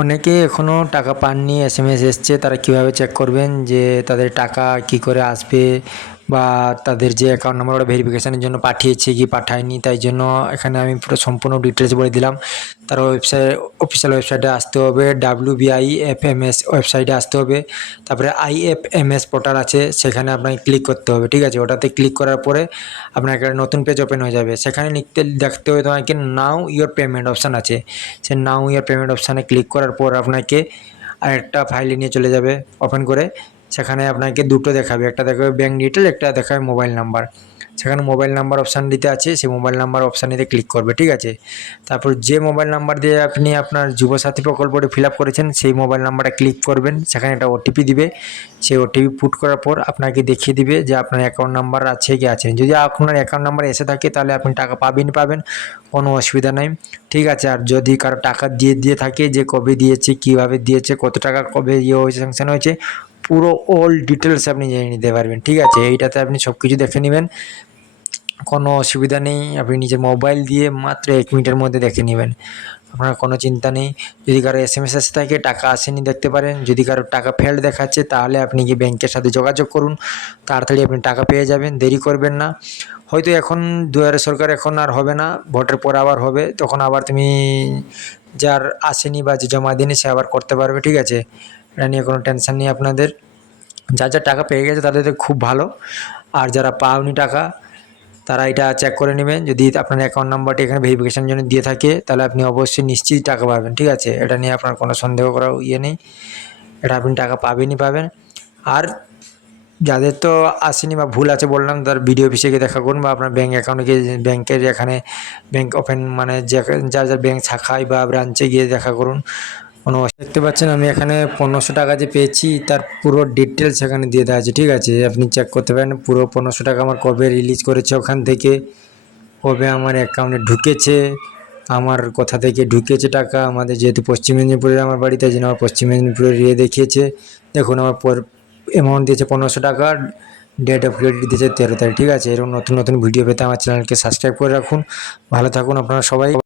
অনেকে এখনও টাকা পাননি, এসএমএস এসছে। তারা কিভাবে চেক করবেন যে তাদের টাকা কি করে আসবে বা তাদের যে অ্যাকাউন্ট নাম্বার ওরা ভেরিফিকেশনের জন্য পাঠিয়েছে কি পাঠায়নি, তাই জন্য এখানে আমি পুরো সম্পূর্ণ ডিটেলস বলে দিলাম। তার অফিসিয়াল ওয়েবসাইটে আসতে হবে, WBIFMS ওয়েবসাইটে আসতে হবে। তারপরে IFMS পোর্টাল আছে, সেখানে আপনাকে ক্লিক করতে হবে। ঠিক আছে, ওটাতে ক্লিক করার পরে আপনার একটা নতুন পেজ ওপেন হয়ে যাবে। সেখানে দেখতে হবে তোমাকে নাও ইওর পেমেন্ট অপশান আছে। সে নাও ইওর পেমেন্ট অপশানে ক্লিক করার পর আপনাকে আরেকটা ফাইলে নিয়ে চলে যাবে ওপেন করে। সেখানে আপনাকে দুটো দেখাবে, একটা দেখাবে ব্যাঙ্ক ডিটেল, একটা দেখাবে মোবাইল নাম্বার। সেখানে মোবাইল নাম্বার অপশান দিতে আছে, সেই মোবাইল নাম্বার অপশানেতে ক্লিক করবে। ঠিক আছে, তারপর যে মোবাইল নাম্বার দিয়ে আপনি আপনার যুবসাথী প্রকল্পটি ফিল আপ করেছেন সেই মোবাইল নাম্বারটা ক্লিক করবেন। সেখানে একটা ওটিপি দিবে, সেই ওটিপি পুট করার পর আপনাকে দেখিয়ে দিবে যে আপনার অ্যাকাউন্ট নাম্বার আছে কি আছে। যদি আপনার অ্যাকাউন্ট নাম্বার এসে থাকে তাহলে আপনি টাকা পাবেন, কোনো অসুবিধা নেই। ঠিক আছে, আর যদি কারো টাকা দিয়ে থাকে, যে কবে দিয়েছে, কীভাবে দিয়েছে, কত টাকা কবে হয়েছে, স্যাংশন হয়েছে, পুরো অল ডিটেলস আপনি জেনে নিতে পারবেন। ঠিক আছে, এইটাতে আপনি সব কিছু দেখে নেবেন, কোনো অসুবিধা নেই। আপনি নিজের মোবাইল দিয়ে মাত্র 1 মিনিটের মধ্যে দেখে নেবেন, আপনার কোনো চিন্তা নেই। যদি কারো এসএমএস এসে থাকে, টাকা আসেনি দেখতে পারেন। যদি কারো টাকা ফেল্ড দেখাচ্ছে তাহলে আপনি গিয়ে ব্যাংকের সাথে যোগাযোগ করুন, তাড়াতাড়ি আপনি টাকা পেয়ে যাবেন, দেরি করবেন না। হয়তো এখন দুয়ারে সরকার এখন আর হবে না, ভোটের পর আবার হবে, তখন আবার তুমি যার আসেনি বা যে জমা দিনি সে আবার করতে পারবে। ঠিক আছে, এটা নিয়ে কোনো টেনশন নেই আপনাদের। যার টাকা পেয়ে গেছে তাদের তো খুব ভালো, আর যারা পাওনি টাকা তারা এটা চেক করে নেবেন। যদি আপনার অ্যাকাউন্ট নাম্বারটি এখানে ভেরিফিকেশনের জন্য দিয়ে থাকে তাহলে আপনি অবশ্যই নিশ্চিত টাকা পাবেন। ঠিক আছে, এটা নিয়ে আপনার কোনো সন্দেহ করার নেই, এটা আপনি টাকা পাবেন। আর যাদের তো আসেনি বা ভুল আছে বললাম, তার বিডিও অফিসে গিয়ে দেখা করুন বা আপনার ব্যাঙ্ক অ্যাকাউন্টে গিয়ে ব্যাংকের এখানে ব্যাঙ্ক ওপেন মানে যার ব্যাঙ্ক শাখায় বা ব্রাঞ্চে গিয়ে দেখা করুন। দেখতে পাচ্ছেন আমি এখানে 1500 টাকা যে পেয়েছি তার পুরো ডিটেলস এখানে দিয়ে দেওয়া আছে। ঠিক আছে, আপনি চেক করতে পারেন পুরো 1500 টাকা আমার কবে রিলিজ করেছে, ওখান থেকে কবে আমার অ্যাকাউন্টে ঢুকেছে, আমার কোথা থেকে ঢুকেছে টাকা। আমাদের যেহেতু পশ্চিম মেদিনীপুরের আমার বাড়ি, তাই জন্য আমার পশ্চিম মেদিনীপুরের দেখিয়েছে। দেখুন আমার অ্যামাউন্ট দিয়েছে 1500 টাকা, ডেট অফ ক্রেডিট দিয়েছে 13 তারিখ। ঠিক আছে, এরকম নতুন ভিডিও পেতে আমার চ্যানেলকে সাবস্ক্রাইব করে রাখুন। ভালো থাকুন আপনারা সবাই।